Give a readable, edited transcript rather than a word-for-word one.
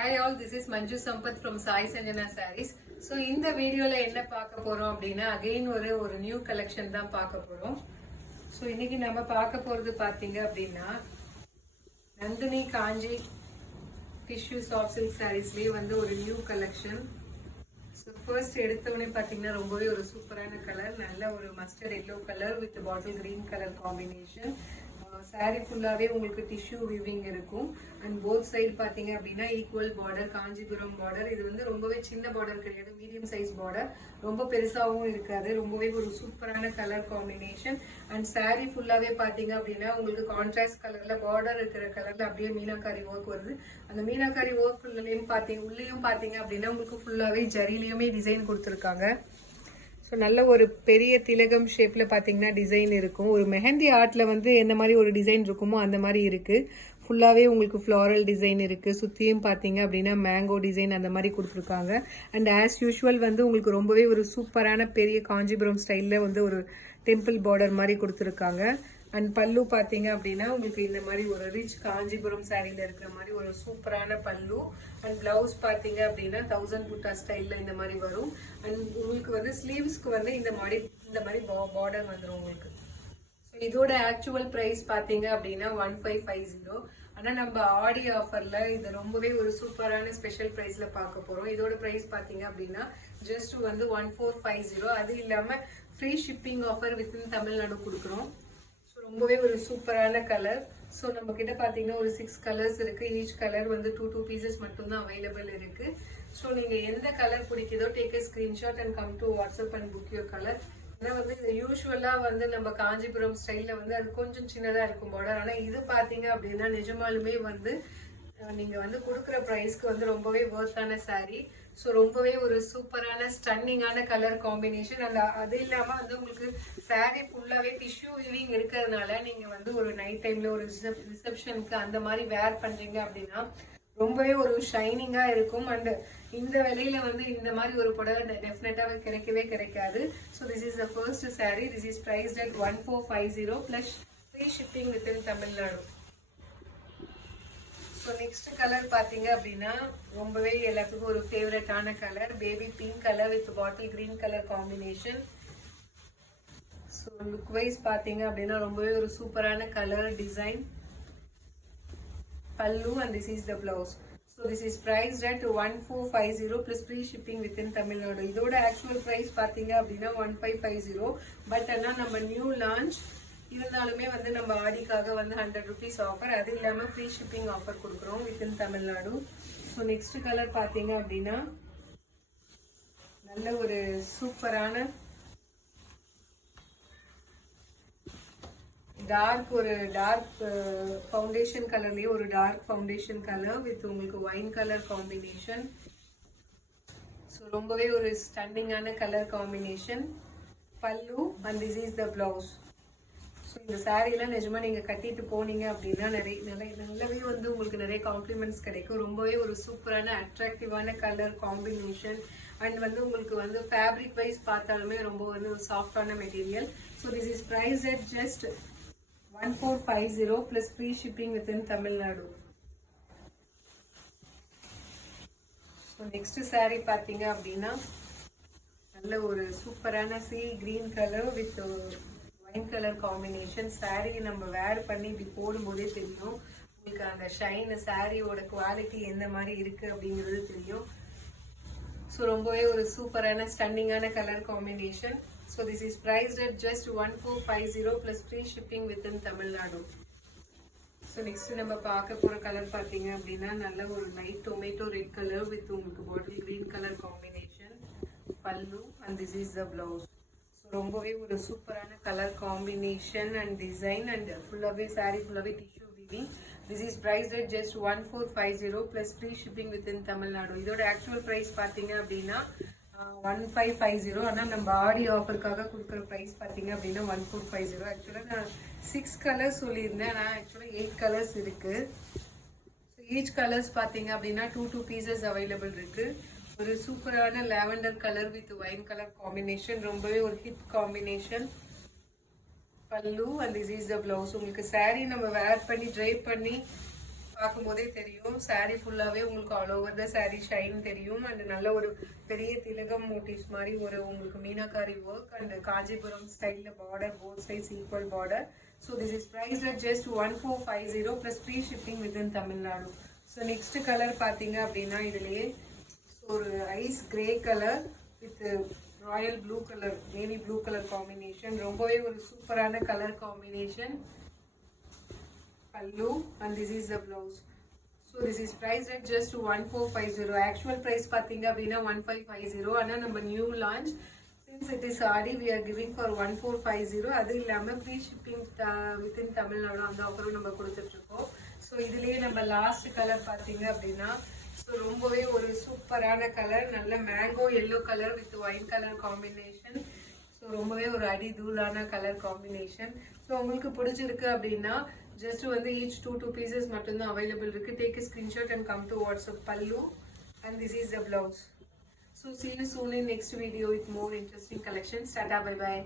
Hi all, this is Manju Sampath from Sai Sanjana Sarees. So இந்த வீடியோல என்ன பார்க்க போறோம் அப்படின்னா அகைன் ஒரு நியூ கலெக்ஷன் தான் பார்க்க போறோம். ஸோ இன்னைக்கு நம்ம பார்க்க போறது பாத்தீங்க அப்படின்னா நந்தினி காஞ்சி டிஷ்யூ சாஃப்ட் சில்க் சாரீஸ்லயே ஒரு நியூ கலெக்ஷன். ஸோ ஃபர்ஸ்ட் எடுத்தவொடனே பார்த்தீங்கன்னா ரொம்பவே ஒரு சூப்பரான கலர், நல்ல ஒரு mustard yellow colour with bottle green colour combination. Sorry ஃபுல்லாவே உங்களுக்கு டிஷ்யூ வீவிங் இருக்கும் அண்ட் போத் சைடு பாத்தீங்க அப்படின்னா ஈக்குவல் பார்டர், காஞ்சிபுரம் பார்டர். இது ரொம்பவே சின்ன பார்டர் கிடையாது, மீடியம் சைஸ் பார்டர், ரொம்ப பெருசாகவும் இருக்காது. ரொம்பவே ஒரு சூப்பரான கலர் காம்பினேஷன் அண்ட் சாரி ஃபுல்லாவே பாத்தீங்க அப்படின்னா உங்களுக்கு கான்ட்ராஸ்ட் கலர்ல பார்டர் இருக்கிற கலர்ல அப்படியே மீனாக்காரி ஒர்க் வருது. அந்த மீனாக்காரி ஒர்க் உள்ளேயும் பாத்தீங்க அப்படின்னா உங்களுக்கு ஃபுல்லாவே ஜரிலையுமே டிசைன் கொடுத்துருக்காங்க. ஸோ நல்ல ஒரு பெரிய திலகம் ஷேப்பில் பார்த்தீங்கன்னா டிசைன் இருக்கும். ஒரு மெஹந்தி ஆர்ட்டில் எந்த மாதிரி ஒரு டிசைன் இருக்குமோ அந்த மாதிரி இருக்குது. ஃபுல்லாகவே உங்களுக்கு ஃப்ளாரல் டிசைன் இருக்குது. சுற்றியும் பார்த்தீங்க அப்படின்னா மேங்கோ டிசைன் அந்த மாதிரி கொடுத்துருக்காங்க. அண்ட் ஆஸ் யூஷுவல் உங்களுக்கு ரொம்பவே ஒரு சூப்பரான பெரிய காஞ்சிபுரம் ஸ்டைலில் ஒரு டெம்பிள் பார்டர் மாதிரி கொடுத்துருக்காங்க. அண்ட் பல்லு பார்த்தீங்க அப்படின்னா உங்களுக்கு இந்த மாதிரி ஒரு ரிச் காஞ்சிபுரம் சாரியில் இருக்கிற மாதிரி ஒரு சூப்பரான பல்லு. அண்ட் பிளவுஸ் பார்த்தீங்க அப்படின்னா 1000 புட்டா ஸ்டைலில் இந்த மாதிரி வரும். அண்ட் உங்களுக்கு ஸ்லீவ்ஸ்க்கு இந்த மாதிரி பார்டர் வந்துடும் உங்களுக்கு. ஸோ இதோட ஆக்சுவல் ப்ரைஸ் பார்த்தீங்க அப்படின்னா 1550. ஆனால் நம்ம ஆடி ஆஃபரில் இது ரொம்பவே ஒரு சூப்பரான ஸ்பெஷல் ப்ரைஸில் பார்க்க போகிறோம். இதோட ப்ரைஸ் பார்த்தீங்க அப்படின்னா ஜஸ்ட் 1450. அது இல்லாமல் free shipping offer within Tamil Nadu கொடுக்குறோம். ரொம்பவே ஒரு சூப்பரான கலர். ஸோ நம்ம கிட்ட பார்த்தீங்கன்னா ஒரு 6 கலர்ஸ் இருக்கு. ஈச் கலர் 2 பீசஸ் மட்டும்தான் அவைலபிள் இருக்கு. ஸோ நீங்க எந்த கலர் பிடிக்குதோ take a screenshot and come to WhatsApp and book your colour. ஏன்னா இது யூஸ்வலா நம்ம காஞ்சிபுரம் ஸ்டைல்ல அது கொஞ்சம் சின்னதா இருக்கும் பார்டர். ஆனால் இது பார்த்தீங்க அப்படின்னா நிஜமாலுமே நீங்க கொடுக்குற ப்ரைஸ்க்கு ரொம்பவே வர்த்தான சாரீ. ஸோ ரொம்பவே ஒரு சூப்பரான ஸ்டன்னிங்கான கலர் காம்பினேஷன். அண்ட் அது இல்லாமல் உங்களுக்கு சாரீ ஃபுல்லாகவே டிஷ்யூ வீவிங் இருக்கிறதுனால நீங்கள் ஒரு நைட் டைமில் ஒரு ரிசப்ஷனுக்கு அந்த மாதிரி வேர் பண்ணுறீங்க அப்படின்னா ரொம்பவே ஒரு ஷைனிங்காக இருக்கும். அண்ட் இந்த விலையில இந்த மாதிரி ஒரு புடவை டெஃபினட்டாக கிடைக்கவே கிடைக்காது. So this is the first sari. This is priced at 1450 plus free shipping within Tamil Nadu. So next colour பார்த்தீங்க அப்படின்னா ரொம்பவே எல்லாத்துக்கும் ஒரு ஃபேவரட்டான colour, baby pink colour with bottle green colour combination. So look wise பார்த்தீங்க அப்படின்னா ரொம்பவே ஒரு சூப்பரான colour design, pallu and this is the blouse. So this is priced at 1450 plus free shipping within Tamil Nadu. இதோட ஆக்சுவல் ப்ரைஸ் பார்த்தீங்க அப்படின்னா 1550. பட் ஆனால் நம்ம நியூ லான்ச் இருந்தாலுமே நம்ம ஆடிக்காக 100 rupees ஆஃபர், அது இல்லாமல் ஃப்ரீ ஷிப்பிங் ஆஃபர் கொடுக்குறோம் within Tamil Nadu. So next colour பார்த்தீங்க அப்படின்னா நல்ல ஒரு சூப்பரான டார்க் ஃபவுண்டேஷன் கலர்லேயே ஒரு டார்க் ஃபவுண்டேஷன் கலர் வித் உங்களுக்கு ஒயின் கலர் காம்பினேஷன். ஸோ ரொம்பவே ஒரு ஸ்டன்னிங்கான colour combination, pallu and this is the blouse. So இந்த சாரீலாம் நிஜமாக நீங்கள் கட்டிட்டு போனீங்க அப்படின்னா நல்லாவே உங்களுக்கு நிறைய காம்ப்ளிமெண்ட்ஸ் கிடைக்கும். ரொம்பவே ஒரு சூப்பரான அட்ராக்டிவான கலர் காம்பினேஷன் அண்ட் உங்களுக்கு ஃபேப்ரிக் வைஸ் பார்த்தாலுமே ரொம்ப ஒரு சாஃப்டான material. So this is price at just 1450 plus free shipping within Tamil Nadu. So next sari பார்த்தீங்க அப்படின்னா நல்ல ஒரு சூப்பரான sea green colour with wine colour combination. Sari நம்ம வேர் பண்ணி இப்படி போடும்போதே தெரியும் உங்களுக்கு அந்த ஷைன், சாரியோட குவாலிட்டி எந்த மாதிரி இருக்கு அப்படிங்கிறது தெரியும். ஸோ ரொம்பவே ஒரு சூப்பரான ஸ்டன்னிங்கான colour combination. So this is priced at just 1450 plus free shipping within Tamil Nadu. So next நம்ம பார்க்க போகிற கலர் பார்த்தீங்க அப்படின்னா நல்ல ஒரு light tomato red colour with உங்களுக்கு bottle green colour combination, pallu and this is the blouse. ரொம்பவே ஒரு சூப்பரான colour combination and design and ஃபுல்லாகவே சாரீ ஃபுல்லாகவே tissue weaving. This is priced at just 1450 plus free shipping within Tamil Nadu. இதோட ஆக்சுவல் ப்ரைஸ் பார்த்தீங்க அப்படின்னா 1550. ஆனால் நம்ம ஆடி ஆஃபருக்காக கொடுக்குற ப்ரைஸ் பார்த்தீங்க அப்படின்னா 1450. ஆக்சுவலாக நான் 6 கலர்ஸ் சொல்லியிருந்தேன், ஆனால் ஆக்சுவலாக 8 கலர்ஸ் இருக்குது. ஸோ ஈச் கலர்ஸ் பார்த்தீங்க அப்படின்னா 2 பீசஸ் அவைலபிள் இருக்குது. ஒரு சூப்பரான lavender colour with wine colour combination, ரொம்பவே ஒரு hit combination, pallu and this is the blouse. உங்களுக்கு சாரீ நம்ம வேர் பண்ணி ட்ரை பண்ணி பார்க்கும்போதே தெரியும் saree ஃபுல்லாவே உங்களுக்கு all over the saree shine தெரியும் அண்ட் நல்ல ஒரு பெரிய திலகம் மோட்டிவ்ஸ் மாதிரி ஒரு உங்களுக்கு மீனாகாரி ஒர்க் அண்ட் காஞ்சிபுரம் ஸ்டைல்ல border both sides equal border. So this is price at just 1450 plus free shipping within Tamil Nadu. So next colour பார்த்தீங்க அப்படின்னா இதுலேயே ஒரு ice grey colour with royal blue colour navy blue colour combination. ரொம்பவே ஒரு சூப்பரான colour combination. பல்லு and this is the blouse. So this is priced at just 1450. Actual price பார்த்தீங்க அப்படின்னா 1550. ஆனால் நம்ம new launch since it is RD we are giving for 1450. அது இல்லாமல் ஃப்ரீ ஷிப்பிங் வித்தின் தமிழ்நாடு அந்த ஆஃபரும் நம்ம கொடுத்துட்ருக்கோம். ஸோ இதுலேயே நம்ம லாஸ்ட் கலர் பார்த்தீங்க அப்படின்னா ஸோ ரொம்பவே ஒரு சூப்பரான கலர், நல்ல mango yellow colour with white colour combination. So ரொம்பவே ஒரு அடி தூளான கலர் காம்பினேஷன். ஸோ உங்களுக்கு பிடிச்சிருக்கு அப்படின்னா ஜஸ்ட் வந்து ஈச் 2 pieces மட்டும்தான் அவைலபிள் இருக்கு. Take a screenshot and come to WhatsApp. Pallu and this is the blouse. So see you soon in next video with more interesting collections. Tata, bye bye.